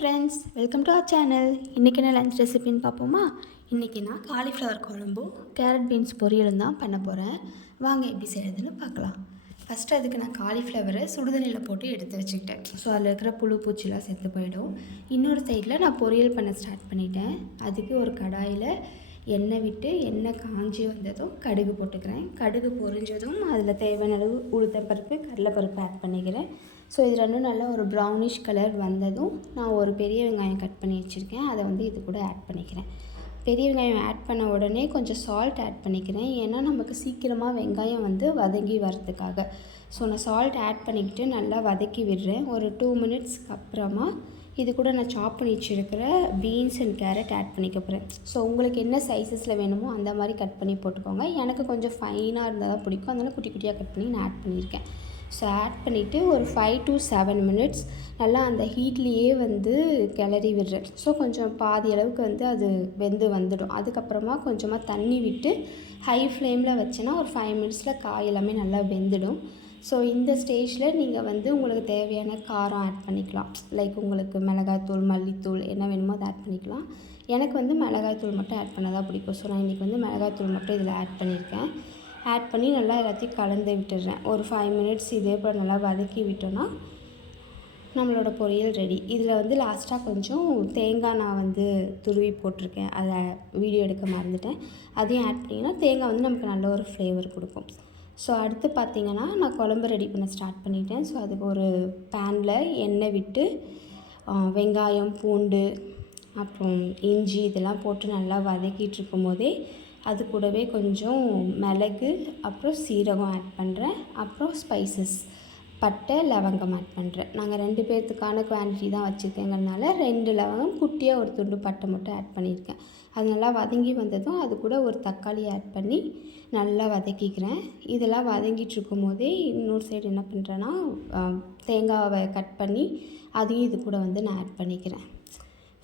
Friends, welcome to our channel. இன்றைக்கி என்ன lunch ரெசிபின்னு பார்ப்போமா? இன்றைக்கி நான் காலிஃப்ளவர் குழம்பும் கேரட் பீன்ஸ் பொரியலும் தான் பண்ண போகிறேன். வாங்க எப்படி செய்கிறதுன்னு பார்க்கலாம். ஃபஸ்ட்டு அதுக்கு நான் காலிஃப்ளவரை சுடுதண்ணியில் போட்டு எடுத்து வச்சுக்கிட்டேன். ஸோ அதில் இருக்கிற புழு பூச்சிலாம் செத்து போயிடும். இன்னொரு சைடில் நான் பொரியல் பண்ண ஸ்டார்ட் பண்ணிட்டேன். அதுக்கு ஒரு கடாயில் எண்ணெய் விட்டு எண்ணெய் காஞ்சி வந்ததும் கடுகு போட்டுக்கிறேன். கடுகு பொரிஞ்சதும் அதில் தேவையான அளவு உளுத்தம்பருப்பு, கடலைப்பருப்பு ஆட் பண்ணிக்கிறேன். ஸோ இது ரெண்டும் நல்லா ஒரு ப்ரௌனிஷ் கலர் வந்ததும் நான் ஒரு பெரிய வெங்காயம் கட் பண்ணி வச்சுருக்கேன். அதை இது கூட ஆட் பண்ணிக்கிறேன். பெரிய வெங்காயம் ஆட் பண்ண உடனே கொஞ்சம் சால்ட் ஆட் பண்ணிக்கிறேன். ஏன்னா நமக்கு சீக்கிரமாக வெங்காயம் வதங்கி வரதுக்காக. ஸோ நான் சால்ட் ஆட் பண்ணிக்கிட்டு நல்லா வதக்கி விடுறேன். ஒரு 2 மினிட்ஸ்க்கு அப்புறமா இது கூட நான் சாப் பண்ணி வச்சுருக்கிற பீன்ஸ் அண்ட் கேரட் ஆட் பண்ணிக்க போகிறேன். ஸோ உங்களுக்கு என்ன சைஸஸில் வேணுமோ அந்த மாதிரி கட் பண்ணி போட்டுக்கோங்க. எனக்கு கொஞ்சம் ஃபைனாக இருந்தால் தான் பிடிக்கும். அதனால் குட்டி குட்டியாக கட் பண்ணி நான் ஆட் பண்ணியிருக்கேன். ஸோ ஆட் பண்ணிவிட்டு ஒரு 5 to 7 மினிட்ஸ் நல்லா அந்த ஹீட்லேயே கிளறி விடுறேன். ஸோ கொஞ்சம் பாதி அளவுக்கு அது வெந்து வந்துடும். அதுக்கப்புறமா கொஞ்சமாக தண்ணி விட்டு ஹை ஃப்ளேமில் வச்சேன்னா ஒரு 5 மினிட்ஸில் காய் எல்லாமே நல்லா வெந்துடும். ஸோ இந்த ஸ்டேஜில் நீங்கள் உங்களுக்கு தேவையான காரம் ஆட் பண்ணிக்கலாம். லைக் உங்களுக்கு மிளகாய்த்தூள், மல்லித்தூள் என்ன வேணுமோ அதை ஆட் பண்ணிக்கலாம். எனக்கு மிளகாய்த்தூள் மட்டும் ஆட் பண்ண தான் பிடிக்கும். ஸோ நான் இன்றைக்கி மிளகாய்த்தூள் மட்டும் இதில் ஆட் பண்ணியிருக்கேன். ஆட் பண்ணி நல்லா எல்லாத்தையும் கலந்து விட்டுடுறேன். ஒரு 5 மினிட்ஸ் இதே போல் நல்லா வதக்கி விட்டோன்னா நம்மளோட பொரியல் ரெடி. இதில் லாஸ்ட்டாக கொஞ்சம் தேங்காய் நான் துருவி போட்டிருக்கேன். அதை வீடியோ எடுக்க மறந்துட்டேன். அதையும் ஆட் பண்ணிங்கன்னா தேங்காய் நமக்கு நல்ல ஒரு ஃப்ளேவர் கொடுக்கும். ஸோ அடுத்து பார்த்திங்கன்னா நான் குழம்பு ரெடி பண்ண ஸ்டார்ட் பண்ணிட்டேன். ஸோ அதுக்கு ஒரு பேனில் எண்ணெய் விட்டு வெங்காயம், பூண்டு, அப்புறம் இஞ்சி இதெல்லாம் போட்டு நல்லா வதக்கிட்டு இருக்கும் போதே அது கூடவே கொஞ்சம் மிளகு, அப்புறம் சீரகம் ஆட் பண்ணுறேன். அப்புறம் ஸ்பைசஸ் பட்டை, லவங்கம் ஆட் பண்ணுறேன். நாங்கள் 2 பேர்த்துக்கான குவான்டிட்டி தான் வச்சுருக்கேங்கிறதுனால 2 லவங்கம், குட்டியாக ஒரு துண்டு பட்டை மட்டும் ஆட் பண்ணியிருக்கேன். அது நல்லா வதங்கி வந்ததும் அது கூட ஒரு தக்காளி ஆட் பண்ணி நல்லா வதக்கிக்கிறேன். இதெல்லாம் வதங்கிட்டுருக்கும் போதே இன்னொரு சைடு என்ன பண்ணுறேன்னா தேங்காவை கட் பண்ணி அதையும் இது கூட நான் ஆட் பண்ணிக்கிறேன்.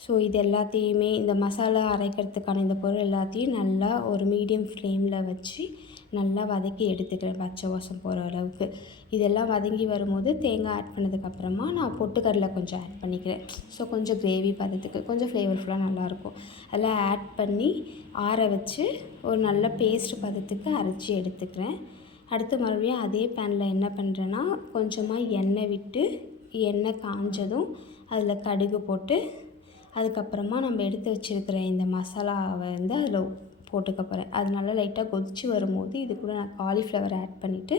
ஸோ இது எல்லாத்தையுமே இந்த மசாலா அரைக்கிறதுக்கான இந்த பொருள் எல்லாத்தையும் நல்லா ஒரு மீடியம் ஃப்ளேமில் வச்சு நல்லா வதக்கி எடுத்துக்கிறேன், பச்சை வாசம் போகிற அளவுக்கு. இதெல்லாம் வதங்கி வரும்போது தேங்காய் ஆட் பண்ணதுக்கப்புறமா நான் பொட்டுக்கடலை கொஞ்சம் ஆட் பண்ணிக்கிறேன். ஸோ கொஞ்சம் கிரேவி பதத்துக்கு கொஞ்சம் ஃப்ளேவர்ஃபுல்லாக நல்லாயிருக்கும். அதெல்லாம் ஆட் பண்ணி ஆற வச்சு ஒரு நல்ல பேஸ்ட் பதத்துக்கு அரைச்சி எடுத்துக்கிறேன். அடுத்து மறுபடியும் அதே பேனில் என்ன பண்ணுறேன்னா கொஞ்சமாக எண்ணெய் விட்டு எண்ணெய் காஞ்சதும் அதில் கடுகு போட்டு அதுக்கப்புறமா நம்ம எடுத்து வச்சுருக்கிற இந்த மசாலாவை அதில் போட்டுக்க போகிறேன். அது நல்லா லைட்டாக கொதித்து வரும்போது இது கூட நான் காலிஃப்ளவர் ஆட் பண்ணிவிட்டு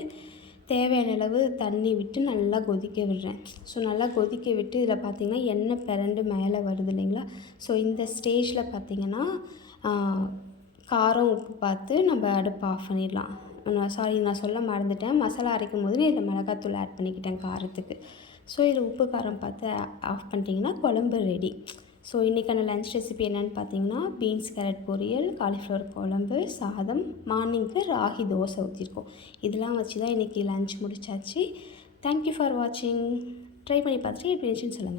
தேவையான அளவு தண்ணி விட்டு நல்லா கொதிக்க விடுறேன். ஸோ நல்லா கொதிக்க விட்டு இதில் பார்த்திங்கன்னா எண்ணெய் பிறண்டு மேலே வருது இல்லைங்களா? ஸோ இந்த ஸ்டேஜில் பார்த்திங்கன்னா காரம், உப்பு பார்த்து நம்ம அடுப்பு ஆஃப் பண்ணிடலாம். நான் சொல்ல மறந்துட்டேன். மசாலா அரைக்கும் போது இதில் மிளகாத்தூள் ஆட் பண்ணிக்கிட்டேன் காரத்துக்கு. ஸோ இதில் உப்பு காரம் பார்த்து ஆஃப் பண்ணிட்டிங்கன்னா குழம்பு ரெடி. ஸோ இன்றைக்கான லன்ச் ரெசிபி என்னென்னு பார்த்தீங்கன்னா பீன்ஸ் கேரட் பொரியல், காலிஃப்ளவர் குழம்பு, சாதம், மார்னிங்க்கு ராகி தோசை ஊற்றிருக்கோம். இதெல்லாம் வச்சு தான் இன்றைக்கி லன்ச் முடிச்சாச்சு. தேங்க்யூ ஃபார் வாட்சிங். ட்ரை பண்ணி பார்த்துட்டு எப்படி இருந்துச்சுன்னு சொல்லுங்கள்.